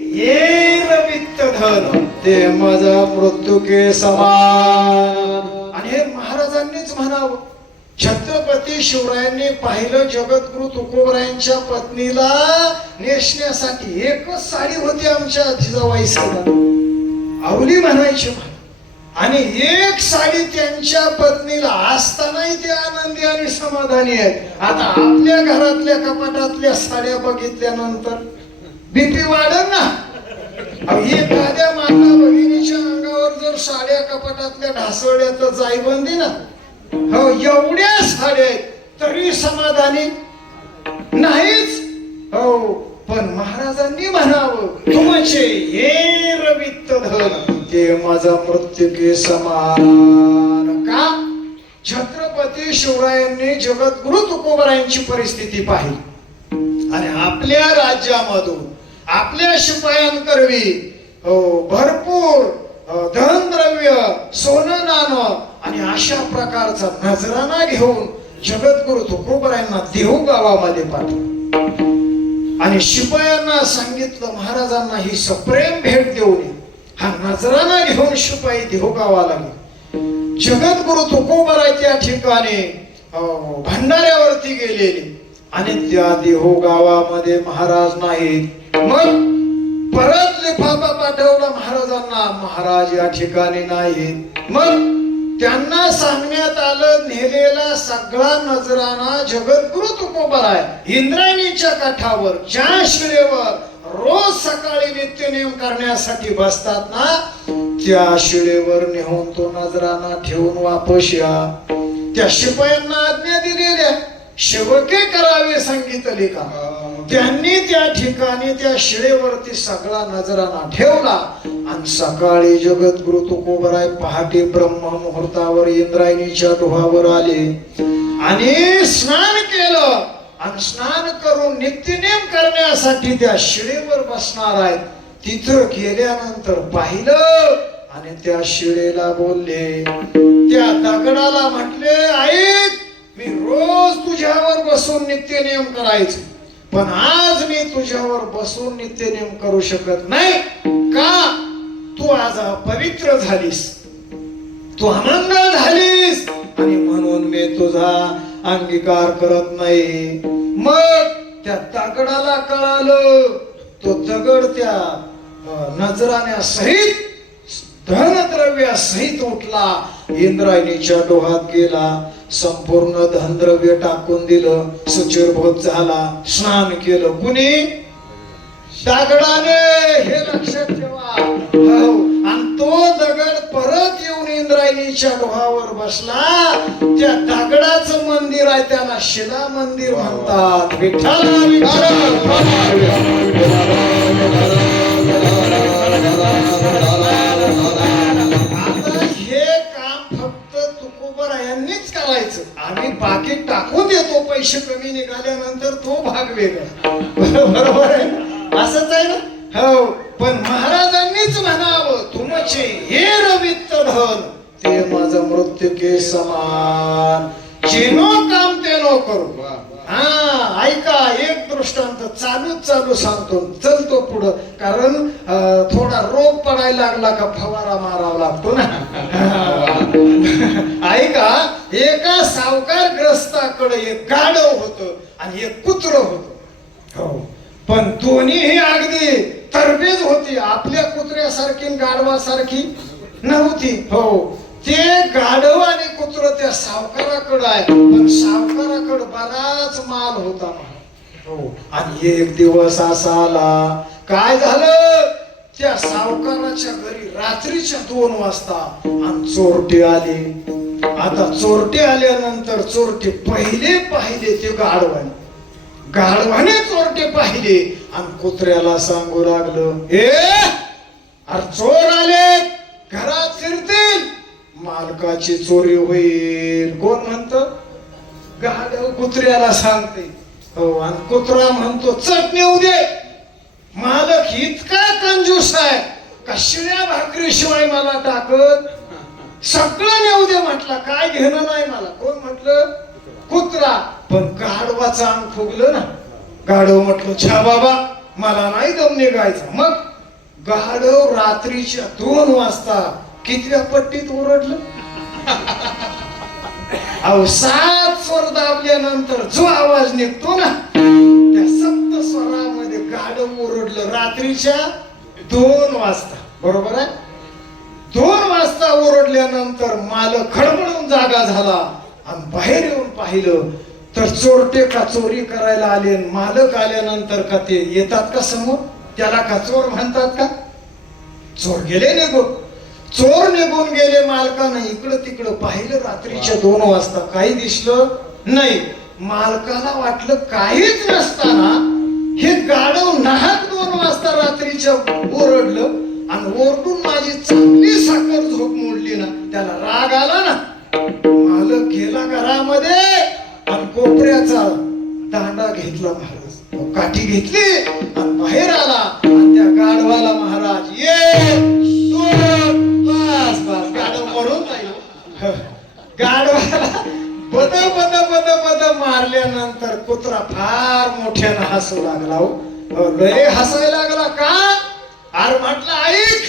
येईल वित्त धन ते माझा मृत्यू के समान. आणि हे महाराजांनीच म्हणावं. छत्रपती शिवरायांनी पाहिलं जगद्गुरु तुकोबरायांच्या पत्नीला नेसण्यासाठी एकच साडी होती आमच्या जिजाबाईसाला, आवली म्हणायची. आणि एक साडी त्यांच्या पत्नीला असतानाही ते आनंदी आणि समाधानी आहेत. आता आपल्या घरातल्या कपाटातल्या साड्या बघितल्यानंतर बीपी वाढल ना. एखाद्या माता भगिनीच्या अंगावर जर साड्या कपाटातल्या ढासळल्या तर जाईबंदी ना. हो, एवढ्या साड्या आहेत तरी समाधानी नाहीच. हो, पण महाराजांनी म्हणावं तुमचे हे रवित्त धन ते माझा मृत्यू के समान. का? छत्रपती शिवरायांनी जगद्गुरु तुकोबरायांची परिस्थिती पाहिली आणि आपल्या राज्यामधून आपल्या शिपायांकरवी भरपूर धनद्रव्य सोनं नाणं आणि अशा प्रकारचा नजराणा घेऊन जगद्गुरु तुकोबरायांना देहू गावामध्ये पाठवलं आणि शिपायांना सांगितलं महाराजांना ही सप्रेम भेट देऊन हा नजराणा घेऊन शिपाई देहू गावाला गेले. जगद्गुरु तुकोबराय त्या ठिकाणी भंडाऱ्यावरती गेलेले आणि त्या देहू गावामध्ये महाराज नाहीत. मग परत लिफाफा पाठवला महाराजांना, महाराज या ठिकाणी नाहीत. मग त्यांना सांगण्यात आलं नेलेला सगळा नजराणा जगद्गुरु तुकोबराय इंद्रायणीच्या काठावर ज्या शिळेवर रोज सकाळी नित्यनेम करण्यासाठी बसतात ना त्या शिळेवर नेऊन तो नजराणा ठेवून वापस या. त्या शिपायांना आज्ञा दिलेल्या शेवके करावे सांगितले का. त्यांनी त्या ठिकाणी त्या शिळेवरती सगळा नजराणा ठेवला आणि सकाळी जगद्गुरु तुकोबराय पहाटे ब्रह्म मुहूर्तावर इंद्रायणीच्या डोहावर आले आणि स्नान केलं आणि स्नान करून नित्यनेम करण्यासाठी त्या शिळेवर बसणार आहेत. तिथं गेल्यानंतर पाहिलं आणि त्या शिळेला बोलले, त्या दगडाला म्हटले ऐक मी रोज तुझ्यावर बसून नित्यनेम करायचं पण आज मी तुझ्यावर बसून नित्यनेम करू शकत नाही. का? तू आज पवित्र झालीस, तू अमंगल झालीस आणि म्हणून मी तुझा अंगीकार करत नाही. मग त्या दगडाला कळालं. तो दगड त्या नजराण्यासहित धनद्रव्यासहित उठला, इंद्रायणीच्या डोहात गेला, संपूर्ण धनद्रव्य टाकून दिलं, सुचिरभूत झाला, स्नान केलं. कुणी? दगडाने. हे लक्षात ठेवा. आणि तो दगड परत येऊन इंद्रायणीच्या डोहावर बसला. त्या दगडाचं मंदिर आहे त्याला शिला मंदिर म्हणतात. विठ्ठल आम्ही बाकी टाकून देतो, पैसे कमी निघाल्यानंतर तो भाग वेगळा. बरोबर आहे, असंच आहे ना. हो, पण महाराजांनीच म्हणावं तुमचे हे रवित्त धन ते माझं मृत्यू के समान. जेनो काम ते नो करू. हा, ऐका एक दृष्टांत चालू सांगतो, चलतो पुढं. कारण थोडा रोग पडायला लागला का फवारा मारावा लागतो ना. ऐका, एका सावकार ग्रस्ताकडे एक गाढव होतं आणि एक कुत्र होतं. पण दोन्ही अगदी तरबेज होती. आपल्या कुत्र्यासारखी गाढवासारखी नव्हती. हो, ते गाढव आणि कुत्र त्या सावकाराकडे आहे पण सावकाराकडे बराच माल होता. हो, आणि एक दिवस असा आला, काय झालं, त्या सावकाराच्या घरी रात्रीच्या 2 वाजता आणि चोरटे आले. आता चोरटे आल्यानंतर चोरटे पाहिले ते गाढवाने चोरटे पाहिले आणि कुत्र्याला सांगू लागलं, अरे चोर आले, घरात शिरतील, मालकाची चोरी होईल. कोण म्हणत? गाढव कुत्र्याला सांगते. हो, आणि कुत्रा म्हणतो चट नेऊ दे. मालक इतका कंजूस आहे का शिळ्या भाकरी शिवाय मला टाकत, सगळं नेऊ दे म्हटलं, काय घेणं नाही मला. कोण म्हटलं? कुत्रा. पण गाढवाचं अंग फुगलं ना. गाढव म्हटलं छा बाबा मला नाही दम निघायचा. मग गाढव रात्रीच्या 2 वाजता कितव्या पट्टीत ओरडलं? अहो 7 स्वर दाबल्यानंतर जो आवाज निघतो ना, त्या सप्त स्वरामध्ये गाढव ओरडलं रात्रीच्या 2 वाजता. बरोबर आहे. 2 वाजता ओरडल्यानंतर मालक खडबडून जागा झाला आणि बाहेर येऊन पाहिलं तर चोरटे का चोरी करायला आले. मालक आल्यानंतर का ते येतात का समोर? त्याला का चोर म्हणतात का? चोर गेले निघून. चोर निघून गेले. मालकानं इकडं तिकडं पाहिलं रात्रीच्या 2 वाजता, काही दिसलं नाही. मालकाला वाटलं काहीच नसताना हे गाढव नाहक 2 वाजता रात्रीच्या ओरडलं आणि ओरडून माझी चांगली साखर झोप मोडली ना. त्याला राग आला ना. मालक गेला घरामध्ये आणि कोपऱ्याचा दांडा घेतला महाराज, काठी घेतली आणि बाहेर आला आणि त्या गाढवाला महाराज ये बस बस गाढव मरून जाईल. गाढवाला बद बद बद बद मारल्यानंतर कुत्रा फार मोठ्यानं हसू लागला. लय हसायला लागला. का? अरे म्हटलं ऐक,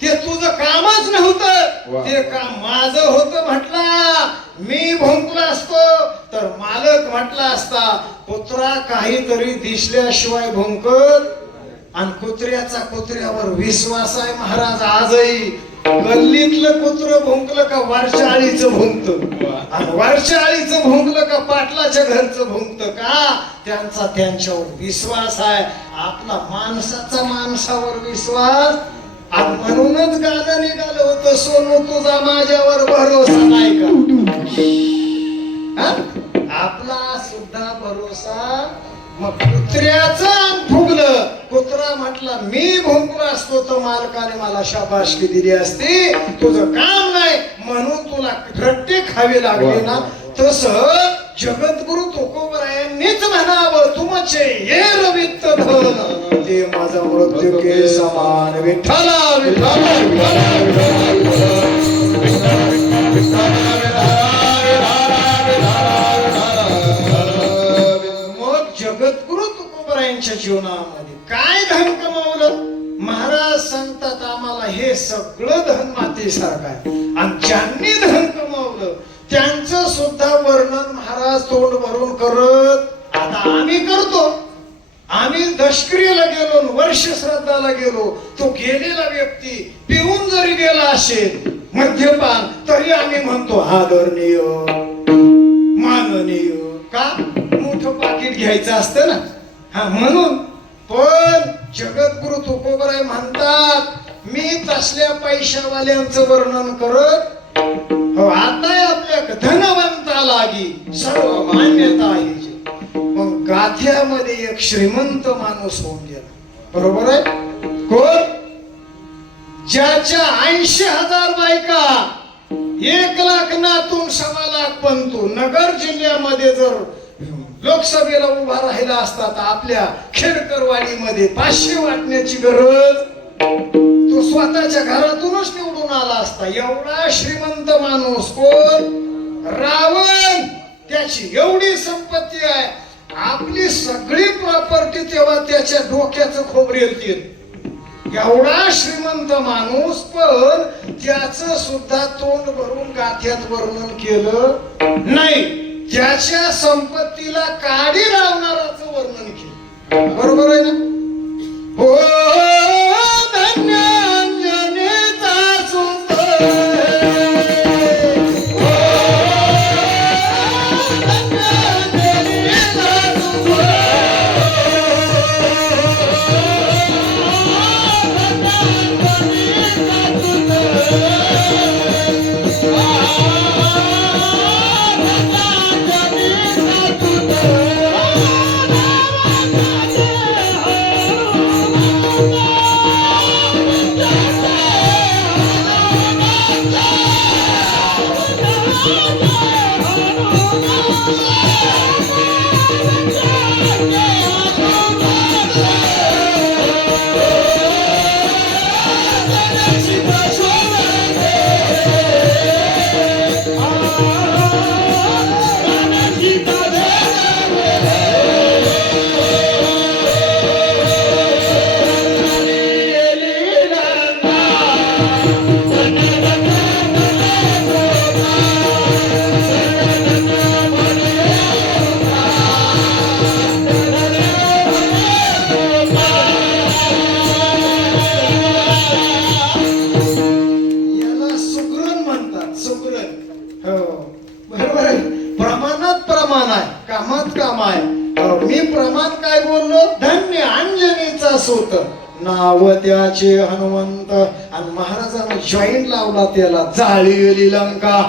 ते तुझं कामच नव्हतं, ते काम माझं होतं. म्हटला मी भुंकला असतो तर मालक म्हटला असता कुत्रा काहीतरी दिसल्याशिवाय भुंकत. आणि कुत्र्यावर विश्वास आहे महाराज. आजही गल्लीतलं कुत्र भुंकलं का वरच्या आळीचं भुंकत, आणि वरच्या आळीचं भुंकलं का पाटलाच्या घरचं भुंकत. का? त्यांचा त्यांच्यावर विश्वास आहे. आपला माणसाचा माणसावर विश्वास. आणि म्हणूनच गाणं निघालं होतं, सोनू तुझा माझ्यावर भरोसा नाही का? आपला सुद्धा भरोसा. मग कुत्र्याचं फुगलं. कुत्रा म्हटला मी भुंकला असतो तर मालकाने मला शाबासकी दिली असती. तुझं काम नाही म्हणून तुला रट्टे खावे लागले ना. तसं जगद्गुरु तुकोबरायांनीच म्हणावं, तुमचे ये रवित्त धन ते माझा मृत्यू के समान. विठ्ठला विठ्ठला मग जगद्गुरु तुकोबरायांच्या जीवनामध्ये काय धन कमावलं? महाराज सांगतात आम्हाला हे सगळं धन मातीसारखं आहे. आणि ज्यांनी धन कमावलं त्यांचं सुद्धा वर्णन महाराज तोंड भरून करत. आता आम्ही करतो. आम्ही दशक्रियेला गेलो, वर्ष श्राद्धाला गेलो, तो गेलेला व्यक्ती पिऊन जरी गेला असेल मद्यपान, तरी आम्ही म्हणतो आदरणीय माननीय. का? मोठं पाकिट घ्यायचं असतं ना. हा म्हणून. पण जगद्गुरु तुकोबराय म्हणतात मी तसल्या पैशावाल्यांचं वर्णन करत हो. आता आपल्या धनवंता लागी सर्व मान्यता आहे. मग गाथ्यामध्ये एक श्रीमंत माणूस होऊन गेला. बरोबर आहे. कोण? ज्याच्या 80,000 बायका, 1,00,000 नातून 1,25,000 पंतू. नगर जिल्ह्यामध्ये जर लोकसभेला उभा राहिला असता तर आपल्या खेडकरवाडीमध्ये 500 वाटण्याची गरज. तो स्वतःच्या घरातूनच निवडून आला असता. एवढा श्रीमंत माणूस. कोण? रावण. त्याची एवढी संपत्ती आहे. आपली सगळी प्रॉपर्टी तेव्हा त्याच्या डोक्याचं खोबरेल येत. एवढा श्रीमंत माणूस, पण त्याचं सुद्धा तोंड भरून गाथ्यात वर्णन केलं नाही. त्याच्या संपत्तीला काडी लावणाराचं वर्णन केलं. बरोबर आहे ना? हो नाव त्याचे हनुमंत. आणि महाराजांना जॉईंट लावला त्याला, जाळी लंका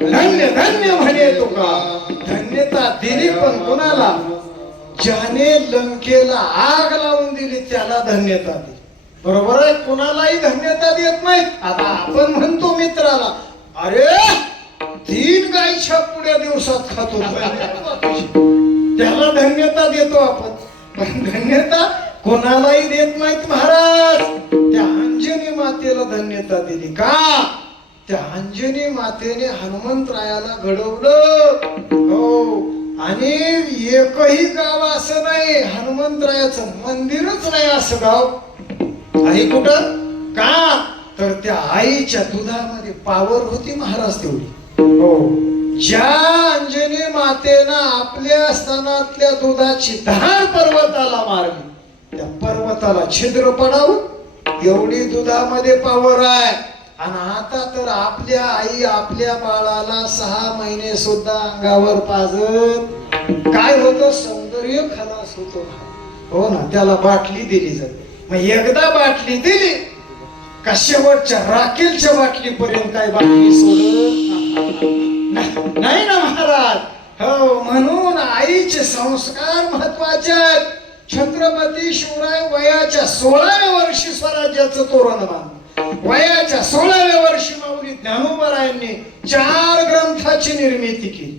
धन्य धन्य म्हणे तुका. धन्यता दिली पण कुणाला? ज्याने लंकेला आग लावून दिली त्याला धन्यता दिली. बरोबर आहे, कुणालाही धन्यता देत नाही. आता आपण म्हणतो मित्राला, अरे 3 गायच्या पुढ्या दिवसात खातो, त्याला धन्यता देतो आपण. पण धन्यता कोणालाही देत नाहीत महाराज. त्या अंजनी मातेला धन्यता दिली का? त्या अंजनी मातेने हनुमंतरायाला घडवलं. हो, आणि एकही गाव असं नाही, हनुमंतरायाचं मंदिरच नाही असं गाव आहे कुठं. का तर त्या आईच्या दुधामध्ये पावर होती महाराज तेवढी. हो, ज्या अंजनी मातेनं आपल्या स्तनातल्या दुधाची धार पर्वताला मारली, त्या पर्वताला छिद्र पडावं एवढी दुधामध्ये पावर आहे. आणि आता तर आपल्या आई आपल्या बाळाला 6 महिने सुद्धा अंगावर पाजत काय होतं, सौंदर्य खलास होतो. हो ना, त्याला बाटली दिली जाते. मग एकदा बाटली दिली का शेवटच्या राखेलच्या बाटलीपर्यंत काय बाटली सोडत नाही ना महाराज. हो, म्हणून आईचे संस्कार महत्वाचे आहेत. छत्रपती शिवराय वयाच्या 16व्या वर्षी स्वराज्याचं तोरण बांधलं. वयाच्या 16व्या वर्षी माऊली ज्ञानोबारायांनी 4 ग्रंथाची निर्मिती केली.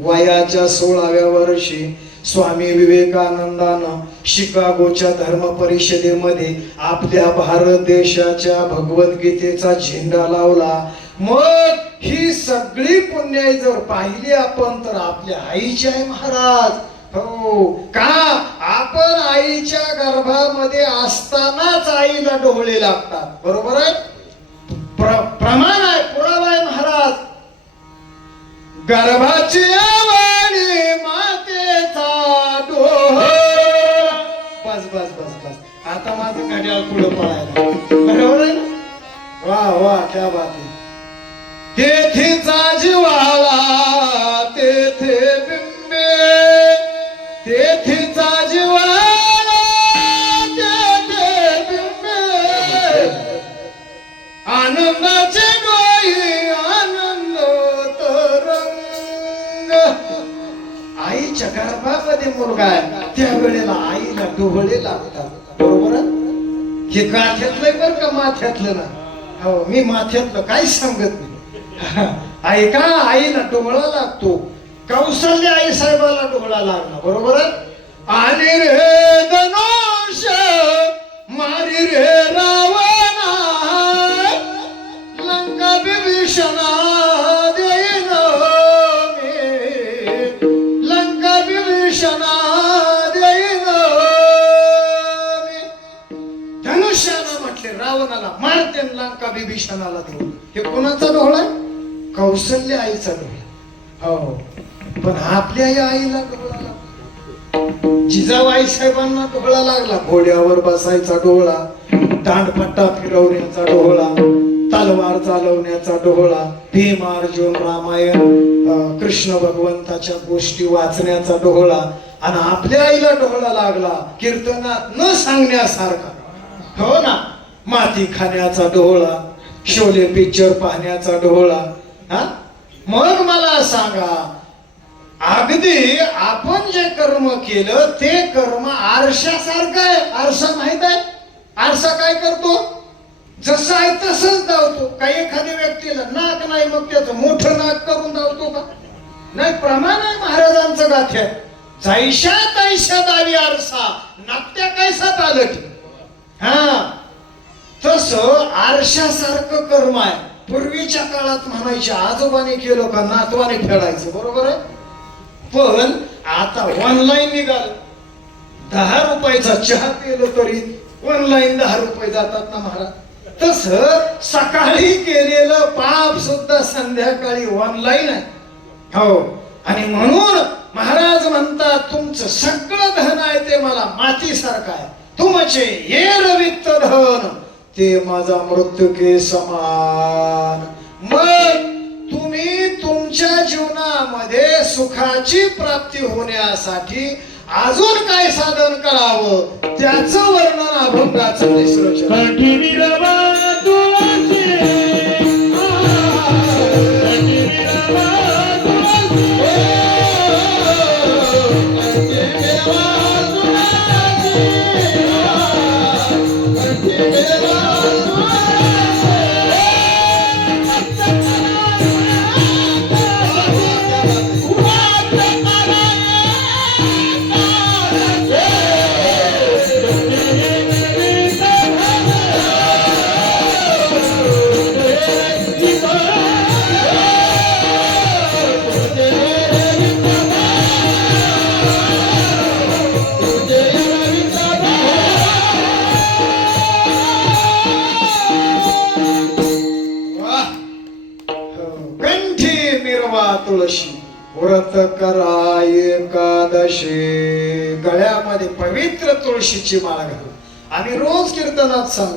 वयाच्या 16व्या वर्षी स्वामी विवेकानंदानं शिकागोच्या धर्म परिषदेमध्ये आपल्या भारत देशाच्या भगवद्गीतेचा झेंडा लावला. मग ही सगळी पुण्याई जर पाहिली आपण तर आपल्या आईची आहे महाराज. हो, का आपण आईच्या गर्भामध्ये असतानाच आईला डोळे लागतात. बरोबर आहे, प्रमाण आहे, पुरावा आहे महाराज. गर्भाची आवडी मातेचा डोळा. बस बस बस बस, आता माझं घड्याळ पुढं पळायला. बरोबर आहे ना? वा वा, क्या बात आहे. तेथेचा जिव्हाळा तेथे बिंबे, तेथेचा जिव्हाळा तेथे बिंबे. आनंदाचे डोळे आनंद तरंग. आईच्या गर्भामध्ये मुलगा आहे त्यावेळेला आईला डोळे लागतात. बरोबर आहे, हे गाठ्यातलंय बर का, माथ्यातलं ना. हो, मी माथ्यातलं काही सांगत नाही. ऐका, आईला डोळा लागतो. कौशल्य आई साहेबाला डोळा लागला. बरोबर आहे. आली रे धनुष मारी रे रावणा, लंका विभीषणा देईन मी, लंका विभीषणा देईन मी. धनुष्याला म्हटले रावणाला मारते, लंका विभीषणाला देऊ. हे कोणाचा डोळा आहे? कौशल्य आईचा डोळा. हो, पण आपल्या या आईला डोळा लागला. जिजाबाई साहेबांना डोळा लागला. घोड्यावर बसायचा डोळा, दांडपट्टा फिरवण्याचा डोळा, तलवार चालवण्याचा डोळा, भीम अर्जुन रामायण कृष्ण भगवंताच्या गोष्टी वाचण्याचा डोळा. आणि आपल्या आईला डोळा लागला कीर्तनात न सांगण्यासारखा. हो ना, माती खाण्याचा डोळा, शोले पिक्चर पाहण्याचा डोळा. हा, मग मला सांगा, अगदी आपण जे कर्म केलं ते कर्म आरशासारखं आहे. आरसा माहित आहे? आरसा काय करतो? जसं आहे तसंच धावतो. काही एखाद्या व्यक्तीला नाक नाही, मग त्याचं मोठं नाक करून धावतो का? नाही, प्रमाण आहे महाराजांचं गाथ्यात. जैशा तैशा दावी आरसा, नाट्या कैसा पालट. हा, तसं आरशासारखं कर्म आहे. पूर्वीच्या काळात म्हणायचे आजोबाने केलं का नातवाने फेडायचं. बरोबर आहे. पण आता ऑनलाईन निघालं. 10 रुपयाचा चहा पिलं तरी ऑनलाईन 10 रुपये जातात ना महाराज. तस सकाळी केलेलं पाप सुद्धा संध्याकाळी ऑनलाईन आहे. हो, आणि म्हणून महाराज म्हणतात तुमचं सगळं धन आहे ते मला मातीसारखं आहे. तुमचे येर वित्त धन ते माझा मृत्यू के समान. मग तुम्ही तुमच्या जीवनामध्ये सुखाची प्राप्ती होण्यासाठी अजून काय साधन करावं त्याचं वर्णन अभंगाचं तिसरं चरण. कंठी निरवा तुळशी, कंठी निरवा तुळशी, कंठी निरवा तुळशी, कंठी निरवा कंठी मिरवा तुळशी, व्रत करा एकादशी, गळ्यामध्ये पवित्र तुळशीची माळ घाला. आणि रोज कीर्तनात सांग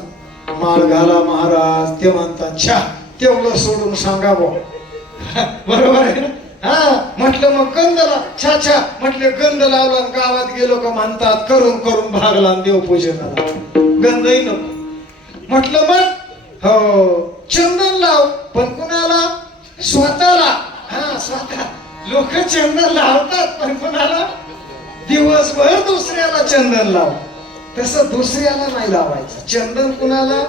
माळ घाला महाराज. ते म्हणतात छा तेवढं सोडून सांगा बो. बरोबर आहे ना. हा म्हटलं मग गंध लाव. छा छा म्हटले गंध लावला आणि गावात गेलो का म्हणतात करून करून भागला देवपूजनाला. गंधही नको म्हटलं मग हो चंदन लाव. पण कुणाला? स्वतःला. हा स्वतः लोक चंदन लावतात पण कुणाला? दिवसभर दुसऱ्याला चंदन लाव. तसं दुसऱ्याला नाही लावायचं चंदन. कुणाला?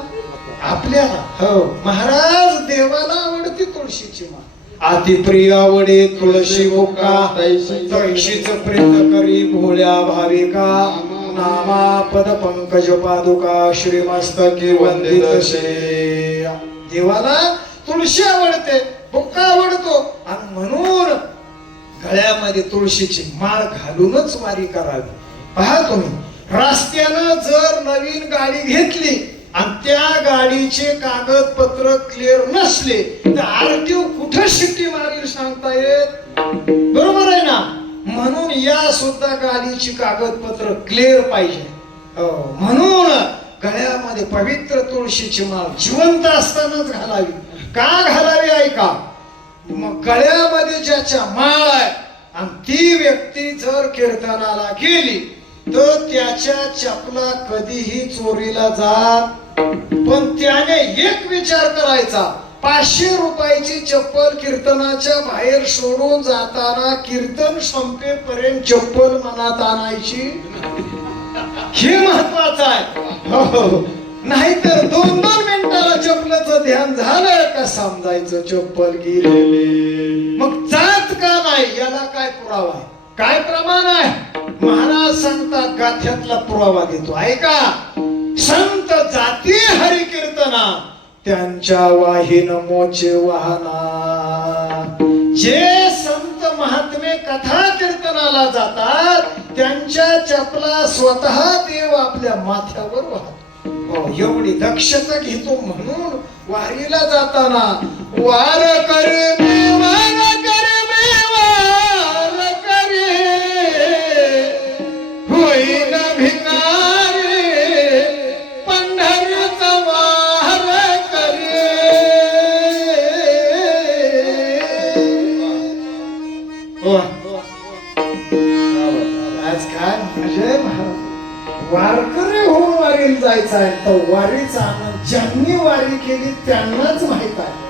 आपल्याला. हो महाराज देवाला आवडती तुळशीची माळ. अति प्रिय आवडे तुळशी बुका, तैशीच प्रेत करी भोळ्या भाविका. नामा पद पंकज पादुका श्रीमस्तकी वंदित शे. देवाला तुळशी आवडते, बुक्का आवडतो आणि म्हणून गळ्यामध्ये तुळशीची माळ घालूनच वारी करावी. पहा तुम्ही रस्त्यानं जर नवीन गाडी घेतली आणि त्या गाडीचे कागदपत्र क्लिअर नसले तर आरटीओ कुठं शिट्टी मारेल सांगता येत. बरोबर आहे ना. म्हणून या सुद्धा गाडीची कागदपत्र क्लिअर पाहिजे. म्हणून गळ्यामध्ये पवित्र तुळशीची माळ जिवंत असतानाच घालावी. का घालावी ऐका. मग गळ्यामध्ये ज्याच्या माळ आहे आणि ती व्यक्ती जर कीर्तनाला गेली तर त्याच्या चपला कधीही चोरीला जात. पण त्याने एक विचार करायचा, 500 रुपयाची चप्पल कीर्तनाच्या बाहेर सोडून जाताना कीर्तन संपेपर्यंत चप्पल मनात आणायची. हे महत्वाचं आहे. नाहीतर 2-2 मिनिटाला चप्पलचं ध्यान झालं का समजायचं चप्पल गेलेली. मग जात का नाही याला काय पुरावा आहे? काय प्रमाण आहे? महाराज सांगतात गाथ्यातला पुरावा देतो ऐका. संत जाती हरी कीर्तना, त्यांच्या वाहिन मोचे वाहना. जे संत महात्मे कथा कीर्तनाला जातात त्यांच्या चपला स्वतः देव आपल्या माथ्यावर वाहतो. एवढी दक्षता घेतो. म्हणून वारीला जाताना वार करे वार करे वार करे होईन भिकारी पंढरीचा वार करे. आज काय म्हणजे वारकरी होऊन वारीला जायचं आहे. तर वारीचा आनंद ज्यांनी वारी केली त्यांनाच माहित आहे.